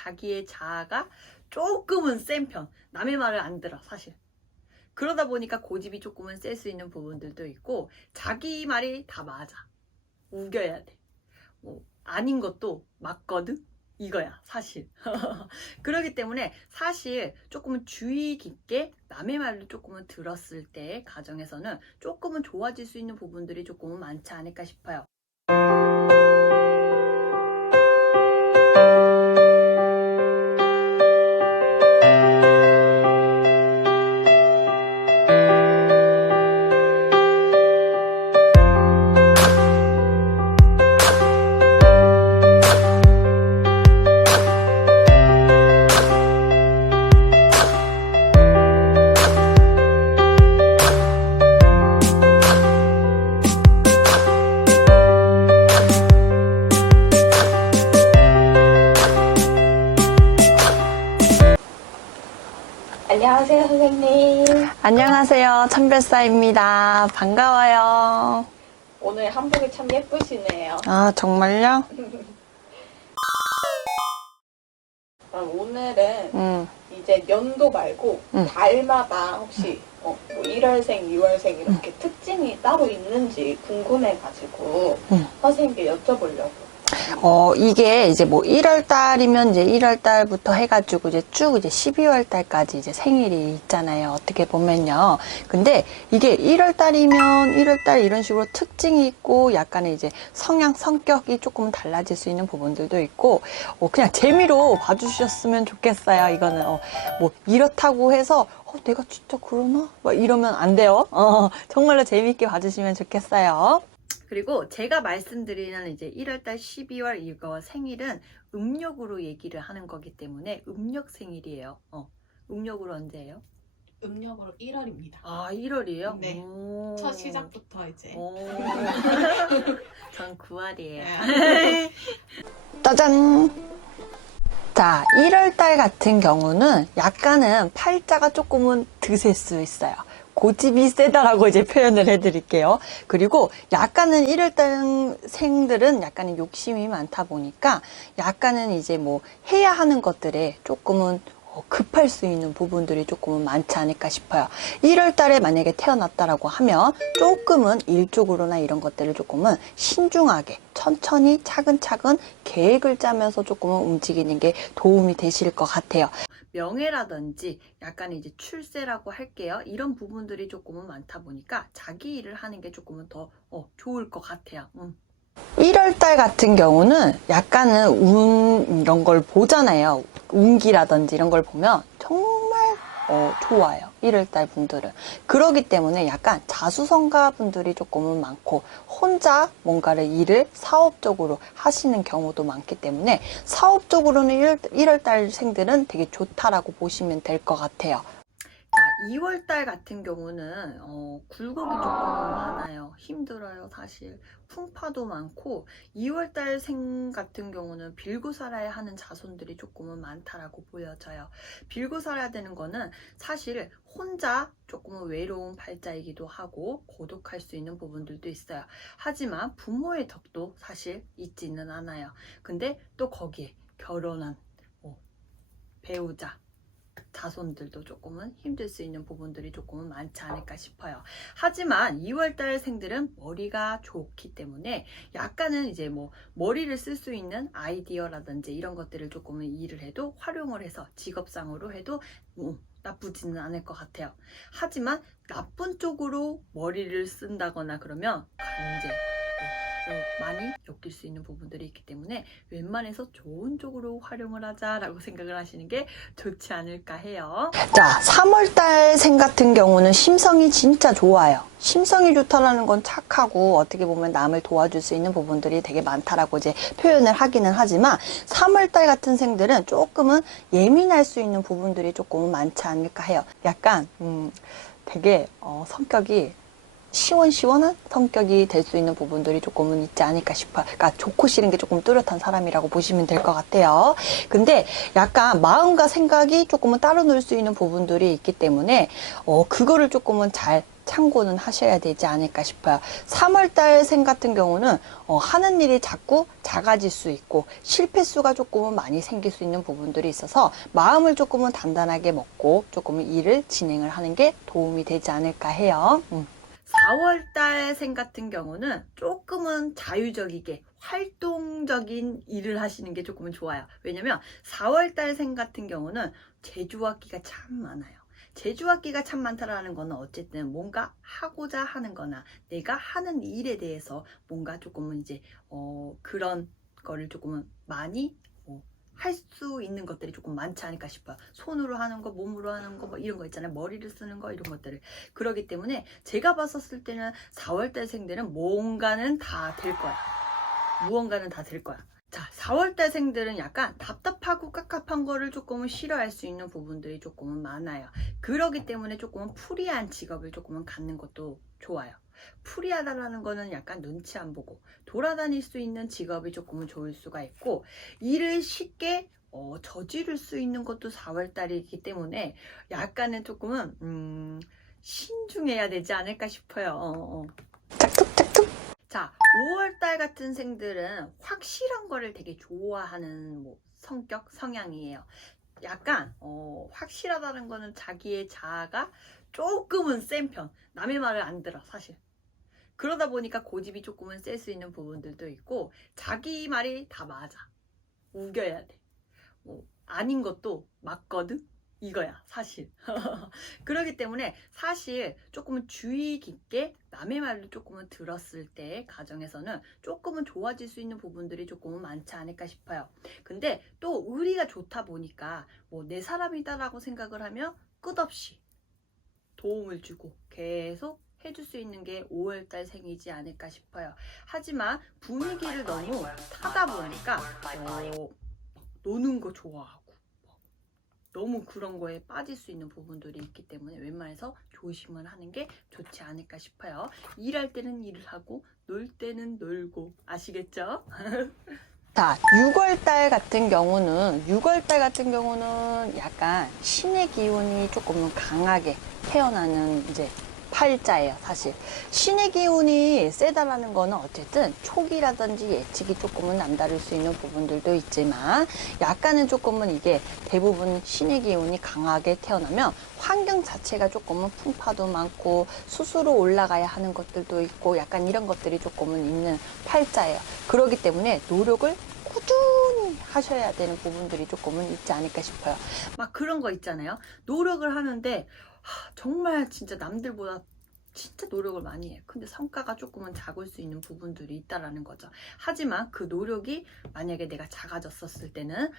자기의 자아가 조금은 센 편. 남의 말을 안 들어, 사실. 그러다 보니까 고집이 조금은 셀 수 있는 부분들도 있고, 자기 말이 다 맞아. 우겨야 돼. 뭐 아닌 것도 맞거든? 이거야, 사실. 그렇기 때문에 사실 조금은 주의 깊게 남의 말을 조금은 들었을 때 가정에서는 조금은 좋아질 수 있는 부분들이 조금은 많지 않을까 싶어요. 안녕하세요, 선생님. 안녕하세요. 천별사입니다. 반가워요. 오늘 한복이 참 예쁘시네요. 아, 정말요? 그럼 오늘은 이제 연도 말고 달마다 혹시 뭐 1월생, 2월생 이렇게 특징이 따로 있는지 궁금해가지고 선생님께 여쭤보려고. 이게 이제 뭐 1월 달이면 이제 1월 달부터 해가지고 이제 쭉 이제 12월 달까지 이제 생일이 있잖아요. 어떻게 보면요. 근데 이게 1월 달이면 1월 달 이런 식으로 특징이 있고 약간의 이제 성격이 조금 달라질 수 있는 부분들도 있고, 그냥 재미로 봐주셨으면 좋겠어요. 이거는, 뭐 이렇다고 해서, 내가 진짜 그러나? 막 이러면 안 돼요. 정말로 재미있게 봐주시면 좋겠어요. 그리고 제가 말씀드리는 이제 1월달, 12월 이거 생일은 음력으로 얘기를 하는 거기 때문에 음력 생일이에요. 음력으로 언제예요? 음력으로 1월입니다. 아, 1월이에요? 네. 첫 시작부터 이제. 전 9월이에요. 네. 짜잔! 자, 1월달 같은 경우는 약간은 팔자가 조금은 드셀 수 있어요. 고집이 세다라고 이제 표현을 해드릴게요. 그리고 약간은 1월달 생들은 약간은 욕심이 많다 보니까 약간은 이제 뭐 해야 하는 것들에 조금은 급할 수 있는 부분들이 조금은 많지 않을까 싶어요. 1월 달에 만약에 태어났다라고 하면 조금은 일 쪽으로나 이런 것들을 조금은 신중하게 천천히 차근차근 계획을 짜면서 조금은 움직이는 게 도움이 되실 것 같아요. 명예라든지 약간 이제 출세라고 할게요. 이런 부분들이 조금은 많다 보니까 자기 일을 하는 게 조금은 더 좋을 것 같아요. 1월달 같은 경우는 약간은 운 이런 걸 보잖아요. 운기라든지 이런 걸 보면 정말 좋아요. 1월달 분들은. 그러기 때문에 약간 자수성가 분들이 조금은 많고 혼자 뭔가를 일을 사업적으로 하시는 경우도 많기 때문에 사업적으로는 1월달 생들은 되게 좋다라고 보시면 될 것 같아요. 자, 2월달 같은 경우는 굴곡이 조금은 많아요. 힘들어요, 사실. 풍파도 많고 2월달 생 같은 경우는 빌고 살아야 하는 자손들이 조금은 많다라고 보여져요. 빌고 살아야 되는 거는 사실 혼자 조금은 외로운 팔자이기도 하고 고독할 수 있는 부분들도 있어요. 하지만 부모의 덕도 사실 있지는 않아요. 근데 또 거기에 결혼한 배우자 자손들도 조금은 힘들 수 있는 부분들이 조금은 많지 않을까 싶어요. 하지만 2월달 생들은 머리가 좋기 때문에 약간은 이제 뭐 머리를 쓸 수 있는 아이디어라든지 이런 것들을 조금은 일을 해도 활용을 해서 직업상으로 해도 나쁘지는 않을 것 같아요. 하지만 나쁜 쪽으로 머리를 쓴다거나 그러면 강제 많이 엮일 수 있는 부분들이 있기 때문에 웬만해서 좋은 쪽으로 활용을 하자라고 생각을 하시는 게 좋지 않을까 해요. 자, 3월달 생 같은 경우는 심성이 진짜 좋아요. 심성이 좋다라는 건 착하고 어떻게 보면 남을 도와줄 수 있는 부분들이 되게 많다라고 이제 표현을 하기는 하지만 3월달 같은 생들은 조금은 예민할 수 있는 부분들이 조금은 많지 않을까 해요. 약간 되게 성격이 시원시원한 성격이 될 수 있는 부분들이 조금은 있지 않을까 싶어요. 그러니까 좋고 싫은 게 조금 뚜렷한 사람이라고 보시면 될 것 같아요. 근데 약간 마음과 생각이 조금은 따로 놀 수 있는 부분들이 있기 때문에 그거를 조금은 잘 참고는 하셔야 되지 않을까 싶어요. 3월달생 같은 경우는 하는 일이 자꾸 작아질 수 있고 실패수가 조금은 많이 생길 수 있는 부분들이 있어서 마음을 조금은 단단하게 먹고 조금은 일을 진행을 하는 게 도움이 되지 않을까 해요. 4월달생 같은 경우는 조금은 자유적이게 활동적인 일을 하시는 게 조금은 좋아요. 왜냐면 4월달생 같은 경우는 제주악기가 참 많아요. 제주악기가 참 많다라는 거는 어쨌든 뭔가 하고자 하는 거나 내가 하는 일에 대해서 뭔가 조금은 이제 그런 거를 조금은 많이 할 수 있는 것들이 조금 많지 않을까 싶어요. 손으로 하는 거, 몸으로 하는 거, 뭐 이런 거 있잖아요. 머리를 쓰는 거, 이런 것들을. 그러기 때문에 제가 봤었을 때는 4월달생들은 뭔가는 다 될 거야. 무언가는 다 될 거야. 자, 4월달생들은 약간 답답하고 깝깝한 거를 조금은 싫어할 수 있는 부분들이 조금은 많아요. 그러기 때문에 조금은 프리한 직업을 조금은 갖는 것도 좋아요. 프리하다라는 거는 약간 눈치 안 보고 돌아다닐 수 있는 직업이 조금은 좋을 수가 있고 일을 쉽게 저지를 수 있는 것도 4월달이기 때문에 약간은 조금은 신중해야 되지 않을까 싶어요. 짝퉁짝퉁. 자, 5월달 같은 생들은 확실한 거를 되게 좋아하는 성격, 성향이에요. 약간 확실하다는 거는 자기의 자아가 조금은 센 편. 남의 말을 안 들어 사실. 그러다 보니까 고집이 조금은 셀 수 있는 부분들도 있고 자기 말이 다 맞아. 우겨야 돼. 아닌 것도 맞거든? 이거야 사실. 그렇기 때문에 사실 조금은 주의 깊게 남의 말을 조금은 들었을 때 가정에서는 조금은 좋아질 수 있는 부분들이 조금은 많지 않을까 싶어요. 근데 또 의리가 좋다 보니까 내 사람이다라고 생각을 하면 끝없이 도움을 주고 계속 해줄 수 있는 게 5월달 생이지 않을까 싶어요. 하지만 분위기를 너무 타다 보니까 노는 거 좋아하고 너무 그런 거에 빠질 수 있는 부분들이 있기 때문에 웬만해서 조심을 하는 게 좋지 않을까 싶어요. 일할 때는 일을 하고 놀 때는 놀고 아시겠죠? 자, 6월달 같은 경우는 약간 신의 기운이 조금 강하게 태어나는 이제 팔자예요, 사실. 신의 기운이 세다라는 거는 어쨌든 촉이라든지 예측이 조금은 남다를 수 있는 부분들도 있지만 약간은 조금은 이게 대부분 신의 기운이 강하게 태어나면 환경 자체가 조금은 풍파도 많고 스스로 올라가야 하는 것들도 있고 약간 이런 것들이 조금은 있는 팔자예요. 그렇기 때문에 노력을 꾸준히 하셔야 되는 부분들이 조금은 있지 않을까 싶어요. 막 그런 거 있잖아요. 노력을 하는데 정말 진짜 남들보다 진짜 노력을 많이 해요. 근데 성과가 조금은 작을 수 있는 부분들이 있다라는 거죠. 하지만 그 노력이 만약에 내가 작아졌었을 때는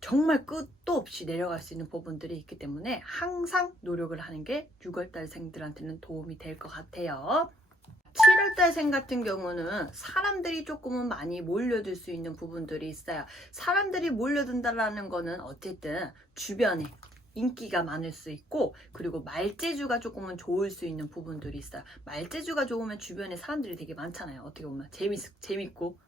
정말 끝도 없이 내려갈 수 있는 부분들이 있기 때문에 항상 노력을 하는 게 6월달생들한테는 도움이 될 것 같아요. 7월달생 같은 경우는 사람들이 조금은 많이 몰려들 수 있는 부분들이 있어요. 사람들이 몰려든다라는 거는 어쨌든 주변에 인기가 많을 수 있고 그리고 말재주가 조금은 좋을 수 있는 부분들이 있어요. 말재주가 좋으면 주변에 사람들이 되게 많잖아요. 어떻게 보면 재밌고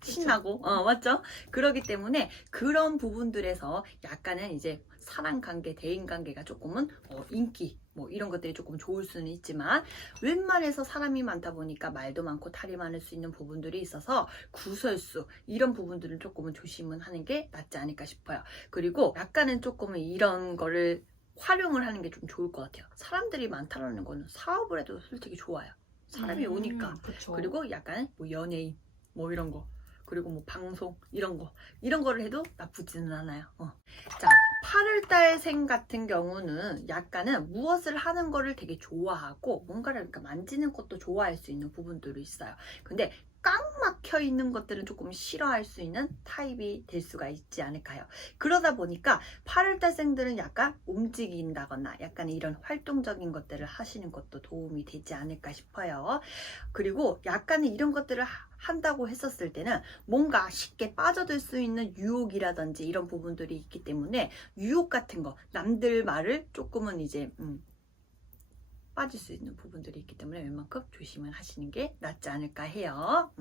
신나고 맞죠? 그러기 때문에 그런 부분들에서 약간은 이제 사랑관계, 대인관계가 조금은 인기 이런 것들이 조금 좋을 수는 있지만 웬만해서 사람이 많다 보니까 말도 많고 탈이 많을 수 있는 부분들이 있어서 구설수 이런 부분들을 조금은 조심은 하는 게 낫지 않을까 싶어요. 그리고 약간은 조금은 이런 거를 활용을 하는 게 좀 좋을 것 같아요. 사람들이 많다라는 거는 사업을 해도 솔직히 좋아요. 사람이 오니까. 그쵸. 그리고 약간 연예인 이런 거 그리고 방송 이런 거를 해도 나쁘지는 않아요. 자, 8월달생 같은 경우는 약간은 무엇을 하는 거를 되게 좋아하고 뭔가를 이렇게 만지는 것도 좋아할 수 있는 부분들이 있어요. 근데 꽉 막혀 있는 것들은 조금 싫어할 수 있는 타입이 될 수가 있지 않을까요? 그러다 보니까 8월달생들은 약간 움직인다거나 약간 이런 활동적인 것들을 하시는 것도 도움이 되지 않을까 싶어요. 그리고 약간은 이런 것들을 한다고 했었을 때는 뭔가 쉽게 빠져들 수 있는 유혹이라든지 이런 부분들이 있기 때문에 유혹 같은 거 남들 말을 조금은 이제 빠질 수 있는 부분들이 있기 때문에 웬만큼 조심을 하시는 게 낫지 않을까 해요.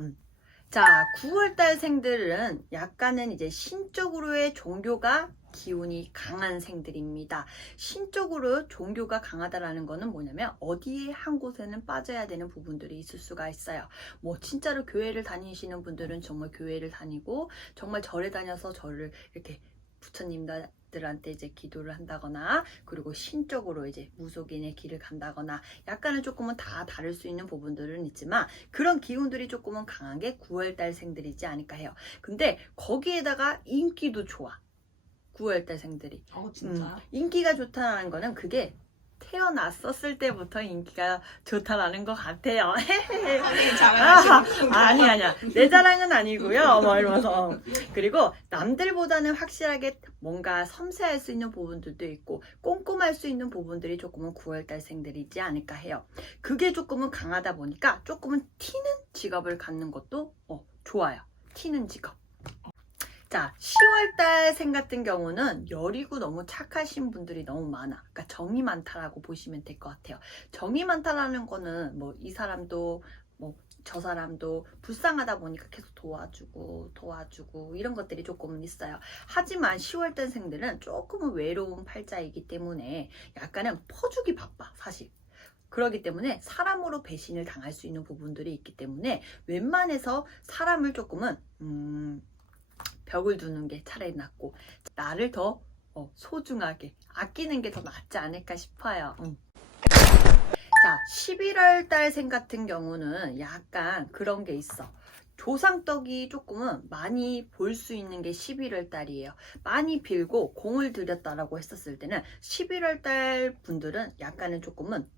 자, 9월달 생들은 약간은 이제 신적으로의 종교가 기운이 강한 생들입니다. 신적으로 종교가 강하다라는 거는 뭐냐면 어디에 한 곳에는 빠져야 되는 부분들이 있을 수가 있어요. 뭐 진짜로 교회를 다니시는 분들은 정말 교회를 다니고 정말 절에 다녀서 절을 이렇게 부처님들한테 이제 기도를 한다거나 그리고 신적으로 이제 무속인의 길을 간다거나 약간은 조금은 다 다를 수 있는 부분들은 있지만 그런 기운들이 조금은 강한 게 9월달생들이지 않을까 해요. 근데 거기에다가 인기도 좋아. 9월달생들이. 진짜요? 인기가 좋다는 거는 그게 태어났었을 때부터 인기가 좋다라는 것 같아요. 하긴 자랑하시는 아니야. 내 자랑은 아니고요. 뭐 이러면서. 그리고 남들보다는 확실하게 뭔가 섬세할 수 있는 부분들도 있고 꼼꼼할 수 있는 부분들이 조금은 9월달생들이지 않을까 해요. 그게 조금은 강하다 보니까 조금은 튀는 직업을 갖는 것도 좋아요. 튀는 직업. 자, 10월달 생 같은 경우는 여리고 너무 착하신 분들이 너무 많아. 그러니까 정이 많다라고 보시면 될 것 같아요. 정이 많다라는 거는 뭐 이 사람도 뭐 저 사람도 불쌍하다 보니까 계속 도와주고 이런 것들이 조금은 있어요. 하지만 10월달 생들은 조금은 외로운 팔자이기 때문에 약간은 퍼주기 바빠, 사실. 그렇기 때문에 사람으로 배신을 당할 수 있는 부분들이 있기 때문에 웬만해서 사람을 조금은 벽을 두는 게 차라리 낫고 나를 더 소중하게 아끼는 게 더 낫지 않을까 싶어요. 자, 11월 달생 같은 경우는 약간 그런 게 있어. 조상떡이 조금은 많이 볼 수 있는 게 11월 달이에요. 많이 빌고 공을 들였다라고 했었을 때는 11월 달 분들은 약간은 조금은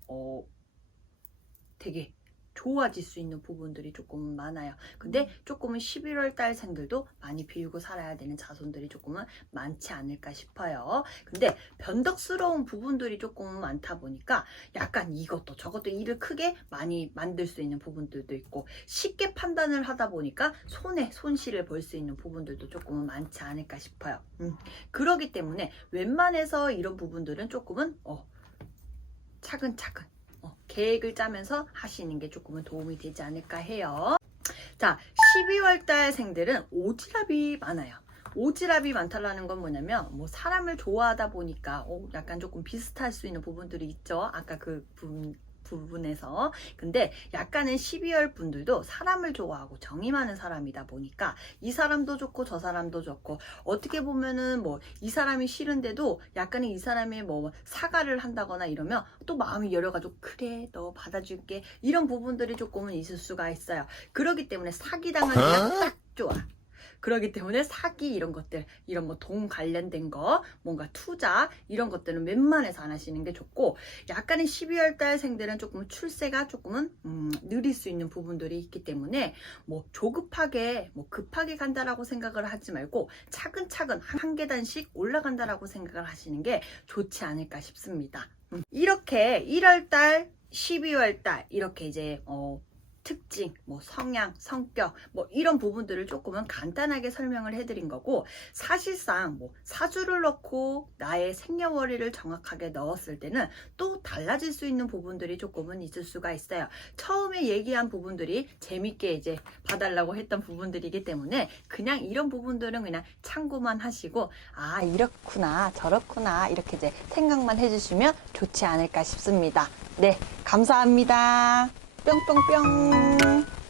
되게 좋아질 수 있는 부분들이 조금은 많아요. 근데 조금은 11월 달생들도 많이 빌고 살아야 되는 자손들이 조금은 많지 않을까 싶어요. 근데 변덕스러운 부분들이 조금은 많다 보니까 약간 이것도 저것도 일을 크게 많이 만들 수 있는 부분들도 있고 쉽게 판단을 하다 보니까 손에 손실을 볼 수 있는 부분들도 조금은 많지 않을까 싶어요. 그러기 때문에 웬만해서 이런 부분들은 조금은 차근차근 계획을 짜면서 하시는 게 조금은 도움이 되지 않을까 해요. 자, 12월 달생들은 오지랖이 많아요. 오지랖이 많다라는 건 뭐냐면 뭐 사람을 좋아하다 보니까 약간 조금 비슷할 수 있는 부분들이 있죠. 아까 그 부분에서. 근데 약간은 12월 분들도 사람을 좋아하고 정이 많은 사람이다 보니까 이 사람도 좋고 저 사람도 좋고 어떻게 보면은 뭐 이 사람이 싫은데도 약간은 이 사람이 뭐 사과를 한다거나 이러면 또 마음이 열려가지고 그래 너 받아줄게 이런 부분들이 조금은 있을 수가 있어요. 그렇기 때문에 사기당하기가 딱 좋아. 그렇기 때문에 사기 이런 것들, 이런 뭐 돈 관련된 거, 뭔가 투자 이런 것들은 웬만해서 안 하시는 게 좋고 약간의 12월 달생들은 조금 출세가 조금은 느릴 수 있는 부분들이 있기 때문에 뭐 조급하게 뭐 급하게 간다라고 생각을 하지 말고 차근차근 한 계단씩 올라간다라고 생각을 하시는 게 좋지 않을까 싶습니다. 이렇게 1월 달, 12월 달 이렇게 이제 특징, 뭐 성향, 성격, 뭐 이런 부분들을 조금은 간단하게 설명을 해드린 거고 사실상 뭐 사주를 넣고 나의 생년월일을 정확하게 넣었을 때는 또 달라질 수 있는 부분들이 조금은 있을 수가 있어요. 처음에 얘기한 부분들이 재밌게 이제 봐달라고 했던 부분들이기 때문에 그냥 이런 부분들은 그냥 참고만 하시고 아 이렇구나 저렇구나 이렇게 이제 생각만 해주시면 좋지 않을까 싶습니다. 네, 감사합니다. 뿅뿅뿅.